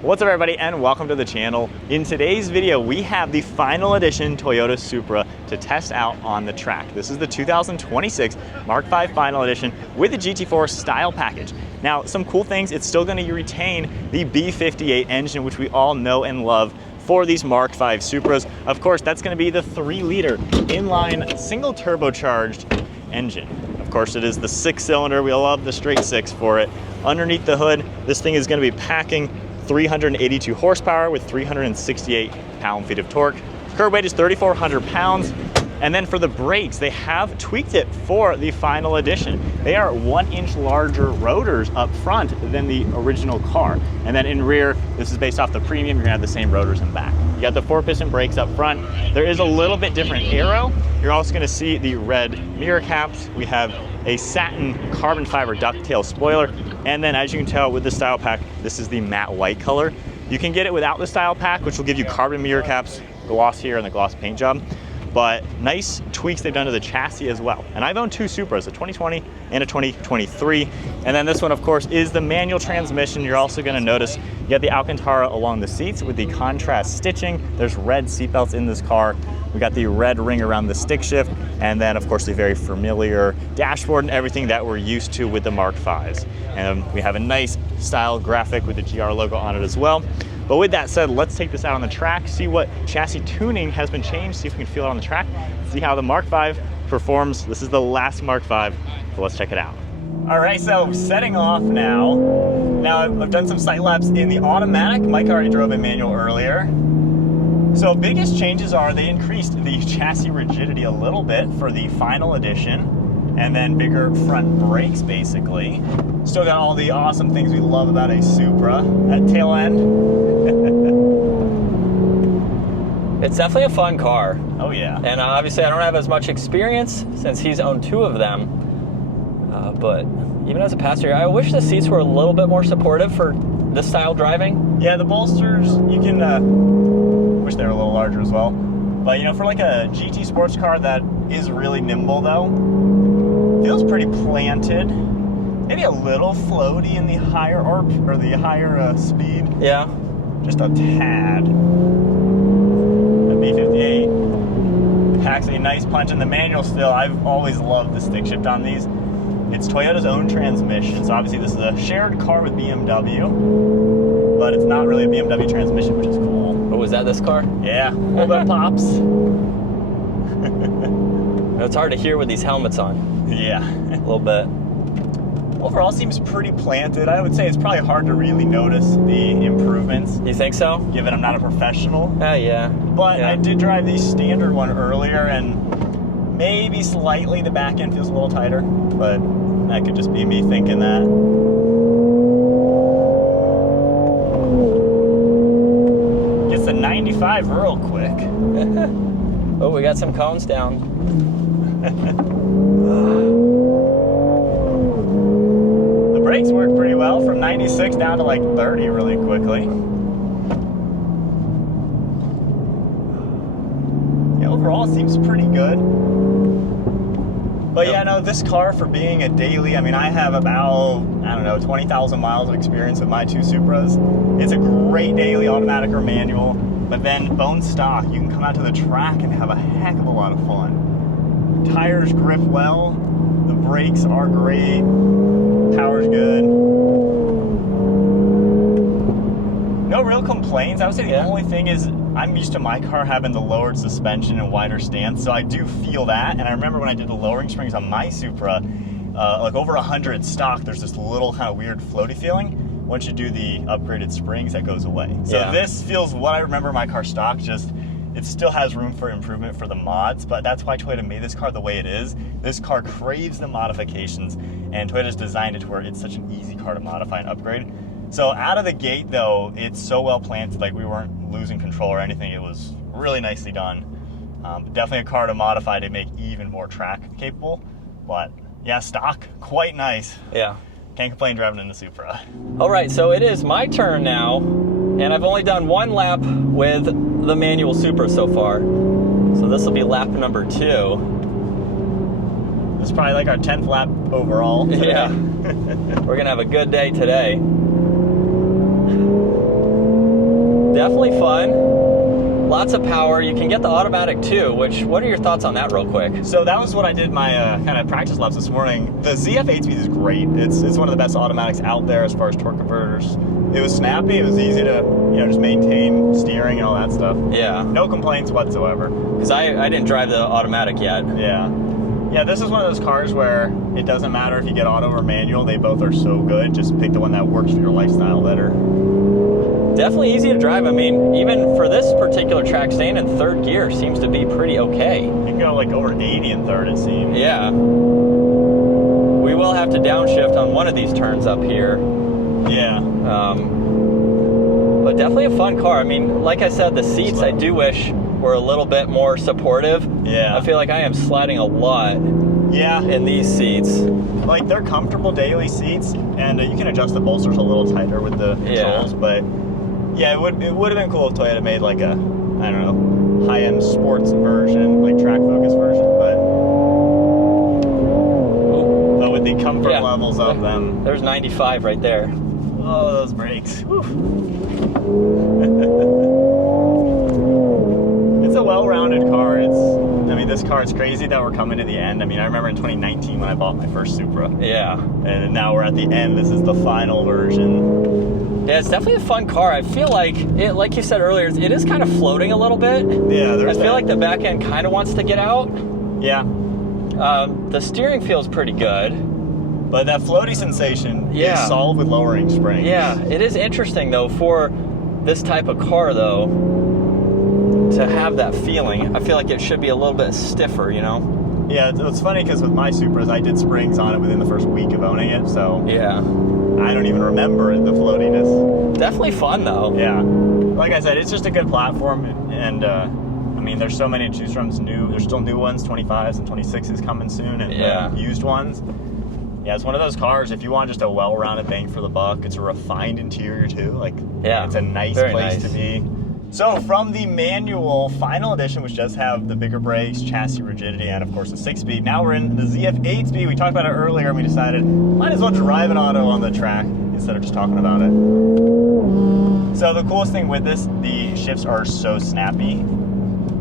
What's up everybody and welcome to the channel. In today's video we have the final edition Toyota Supra to test out on the track. This is the 2026 Mark 5 Final Edition with the GT4 style package. Now some cool things, it's still going to retain the B58 engine which we all know and love for these Mark 5 Supras. Of course that's going to be the 3-liter inline single turbocharged engine. Of course it is the 6-cylinder, we love the straight 6 for it. Underneath the hood this thing is going to be packing 382 horsepower with 368 pound-feet of torque. Curb weight is 3,400 pounds. And then for the brakes, they have tweaked it for the final edition. They are 1-inch larger rotors up front than the original car. And then in rear, this is based off the Premium, you're gonna have the same rotors in back. You got the 4-piston brakes up front. There is a little bit different aero. You're also gonna see the red mirror caps. We have a satin carbon fiber ducktail spoiler. And then as you can tell with the style pack, this is the matte white color. You can get it without the style pack, which will give you carbon mirror caps, gloss here, and the gloss paint job. But nice tweaks they've done to the chassis as well. And I've owned 2 Supras, a 2020 and a 2023. And then this one, of course, is the manual transmission. You're also gonna notice you have the alcantara along the seats with the contrast stitching. There's red seatbelts in this car. We got the red ring around the stick shift. And then, of course, the very familiar dashboard and everything that we're used to with the Mark 5s. And we have a nice style graphic with the GR logo on it as well. But with that said, let's take this out on the track, see what chassis tuning has been changed, see if we can feel it on the track, see how the Mark 5 performs. This is the last Mark 5, so let's check it out. All right, so setting off now. Now I've done some sight laps in the automatic. Mike already drove in manual earlier. So biggest changes are they increased the chassis rigidity a little bit for the final edition, and then bigger front brakes basically. Still got all the awesome things we love about a Supra at tail end. It's definitely a fun car. Oh yeah. And obviously I don't have as much experience since he's owned 2 of them. But even as a passenger, I wish the seats were a little bit more supportive for this style driving. Yeah, the bolsters, you can, wish they were a little larger as well. But you know, for like a GT sports car that is really nimble though, feels pretty planted. Maybe a little floaty in the higher ARP, or the higher speed. Yeah. Just a tad. The B58 packs a nice punch in the manual still. I've always loved the stick shift on these. It's Toyota's own transmission, so obviously this is a shared car with BMW, but it's not really a BMW transmission, which is cool. Oh, was that this car? Yeah, a little bit of pops. It's hard to hear with these helmets on. Yeah. A little bit. Overall seems pretty planted. I would say it's probably hard to really notice the improvements. You think so? Given I'm not a professional. Yeah. But yeah. I did drive the standard one earlier and maybe slightly the back end feels a little tighter, but that could just be me thinking that. Gets to 95 real quick. Oh, we got some cones down. The brakes work pretty well, from 96 down to like 30 really quickly. Yeah, overall it seems pretty good. But yeah, no, this car for being a daily, I mean, I have about, I don't know, 20,000 miles of experience with my 2 Supras. It's a great daily automatic or manual, but then bone stock, you can come out to the track and have a heck of a lot of fun. Tires grip well, the brakes are great, power's good. No real complaints. I would say the only thing is I'm used to my car having the lowered suspension and wider stance, so I do feel that. And I remember when I did the lowering springs on my Supra, like over 100 stock, there's this little kind of weird floaty feeling. Once you do the upgraded springs, that goes away. So this feels what I remember my car stock, just it still has room for improvement for the mods, but that's why Toyota made this car the way it is. This car craves the modifications, and Toyota's designed it to where it's such an easy car to modify and upgrade. So out of the gate though, it's so well planted, like we weren't losing control or anything. It was really nicely done. Definitely a car to modify to make even more track capable, but yeah, stock, quite nice. Yeah. Can't complain driving in the Supra. All right, so it is my turn now, and I've only done 1 lap with the manual Supra so far. So this will be lap number 2. This is probably like our 10th lap overall today. Yeah. We're gonna have a good day today. definitely fun. Lots of power. You can get the automatic too, which, what are your thoughts on that real quick? So that was what I did my kind of practice laps this morning. The ZF 8-speed is great. It's one of the best automatics out there as far as torque converters. It was snappy. It was easy to, just maintain steering and all that stuff. Yeah. No complaints whatsoever. Because I didn't drive the automatic yet. Yeah. Yeah, this is one of those cars where it doesn't matter if you get auto or manual. They both are so good. Just pick the one that works for your lifestyle better. Definitely easy to drive. I mean, even for this particular track, staying in third gear seems to be pretty okay. You can go like over 80 in third, it seems. Yeah. We will have to downshift on one of these turns up here. Yeah. But definitely a fun car. I mean, like I said, the seats I do wish were a little bit more supportive. Yeah. I feel like I am sliding a lot in these seats. Like, they're comfortable daily seats, and you can adjust the bolsters a little tighter with the controls, but yeah, it would have been cool if Toyota made like a, I don't know, high-end sports version, like track focus version, but with the comfort levels of them. There's 95 right there. Oh, those brakes. It's a well-rounded car. This car, it's crazy that we're coming to the end. I mean, I remember in 2019 when I bought my first Supra. Yeah. And now we're at the end. This is the final version. Yeah, it's definitely a fun car. I feel like, like you said earlier, it is kind of floating a little bit. Yeah, I feel like the back end kind of wants to get out. Yeah. The steering feels pretty good. But that floaty sensation is solved with lowering springs. Yeah, it is interesting, though, for this type of car, though, to have that feeling. I feel like it should be a little bit stiffer, Yeah, it's funny because with my Supras, I did springs on it within the first week of owning it, so yeah, I don't even remember the floatiness. Definitely fun, though. Yeah. Like I said, it's just a good platform, and I mean, there's so many to choose from. There's still new ones, 25s and 26s coming soon, and used ones. Yeah, it's one of those cars, if you want just a well-rounded bang for the buck, it's a refined interior too. Like, it's a nice place to be. So from the manual Final Edition, which does have the bigger brakes, chassis rigidity, and of course the 6-speed, now we're in the ZF 8-speed. We talked about it earlier, and we decided might as well drive an auto on the track instead of just talking about it. So the coolest thing with this, the shifts are so snappy.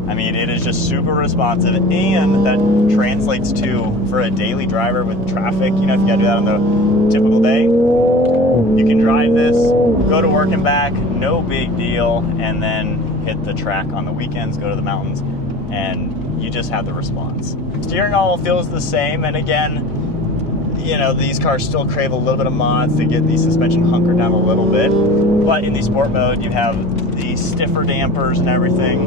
I mean, it is just super responsive, and that translates to, for a daily driver with traffic, if you gotta do that on the typical day, you can drive this, go to work and back, no big deal, and then hit the track on the weekends, go to the mountains, and you just have the response. Steering all feels the same, and again, these cars still crave a little bit of mods to get the suspension hunkered down a little bit, but in the sport mode, you have the stiffer dampers and everything.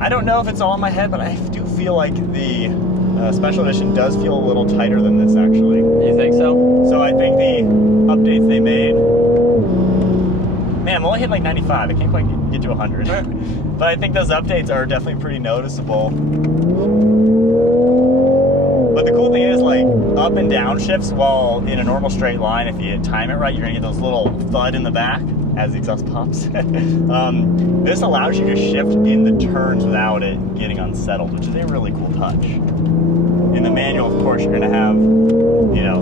I don't know if it's all in my head, but I do feel like the Special Edition does feel a little tighter than this, actually. You think so? So I think the updates they made... Man, I'm only hitting like 95. I can't quite get to 100. But I think those updates are definitely pretty noticeable. But the cool thing is, like, up and down shifts, while in a normal straight line, if you time it right, you're going to get those little thud in the back as the exhaust pops. This allows you to shift in the turns without it getting unsettled, which is a really cool touch. In the manual, of course, you're going to have,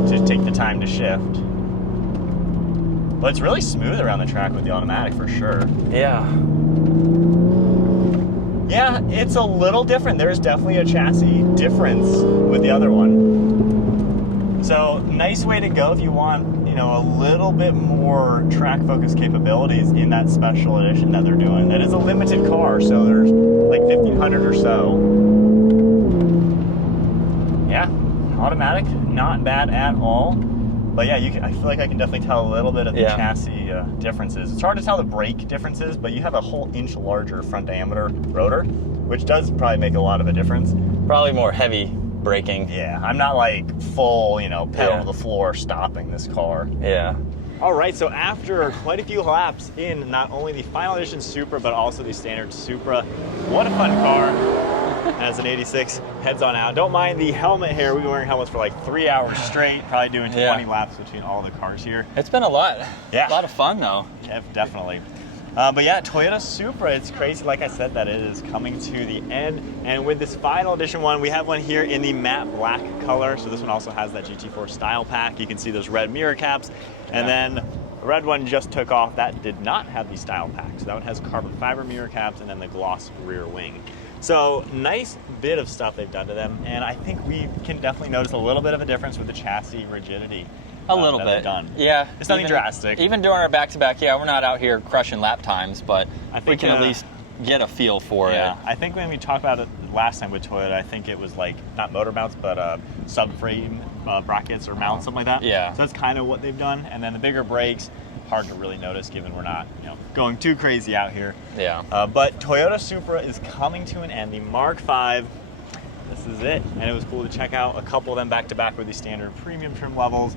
to take the time to shift. But it's really smooth around the track with the automatic, for sure. Yeah. Yeah, it's a little different. There's definitely a chassis difference with the other one. So, nice way to go if you want, a little bit more track focus capabilities in that special edition that they're doing. That is a limited car, so there's like 1,500 or so. Yeah, automatic, not bad at all. But yeah, I feel like I can definitely tell a little bit of the chassis differences. It's hard to tell the brake differences, but you have a whole inch larger front diameter rotor, which does probably make a lot of a difference. Probably more heavy braking. Yeah, I'm not like full, pedal to the floor stopping this car. Yeah. All right, so after quite a few laps in not only the Final Edition Supra, but also the standard Supra, what a fun car. As an 86 heads on out. Don't mind the helmet here. We've been wearing helmets for like 3 hours straight, probably doing 20 laps between all the cars here. It's been a lot. Yeah. A lot of fun, though. Yeah, definitely. But yeah, Toyota Supra, it's crazy, like I said, that it is coming to the end. And with this Final Edition one, we have one here in the matte black color. So this one also has that GT4 style pack. You can see those red mirror caps. And then The red one just took off. That did not have the style pack. So that one has carbon fiber mirror caps and then the gloss rear wing. So nice bit of stuff they've done to them, and I think we can definitely notice a little bit of a difference with the chassis rigidity. A little bit. Done. Yeah. It's nothing drastic. Even doing our back-to-back, yeah, we're not out here crushing lap times, but I think, we can at least get a feel for it. I think when we talked about it last time with Toyota, I think it was like, not motor mounts, but subframe brackets or mounts, something like that. Yeah. So that's kind of what they've done. And then the bigger brakes, hard to really notice given we're not, going too crazy out here. Yeah. But Toyota Supra is coming to an end. The Mark V, this is it. And it was cool to check out a couple of them back to back with the standard premium trim levels.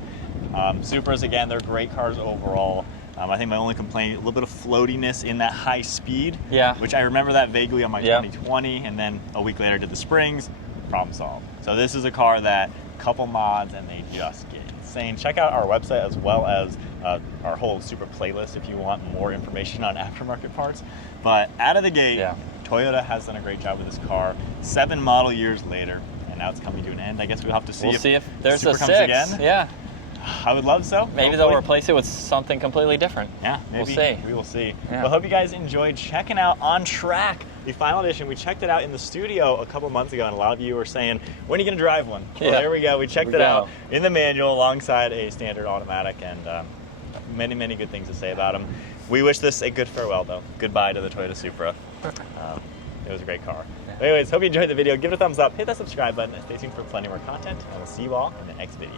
Supras, again, they're great cars overall. I think my only complaint, a little bit of floatiness in that high speed. Yeah. Which I remember that vaguely on my 2020, and then a week later did the springs, problem solved. So this is a car that, couple mods, and they just get insane. Check out our website as well as our whole Supra playlist if you want more information on aftermarket parts. But out of the gate, Toyota has done a great job with this car. 7 model years later, and now it's coming to an end. I guess we'll have to see if there's Supra a comes 6. again. Yeah. I would love so. Maybe they'll replace it with something completely different. Yeah, maybe. We'll see. We will see. Yeah. Well, hope you guys enjoyed checking out On Track, the final edition. We checked it out in the studio a couple months ago, and a lot of you were saying, when are you going to drive one? Well, there we go. We checked it out in the manual alongside a standard automatic, and many, many good things to say about them. We wish this a good farewell, though. Goodbye to the Toyota Supra. It was a great car. But anyways, hope you enjoyed the video. Give it a thumbs up, hit that subscribe button, and stay tuned for plenty more content. And we'll see you all in the next video.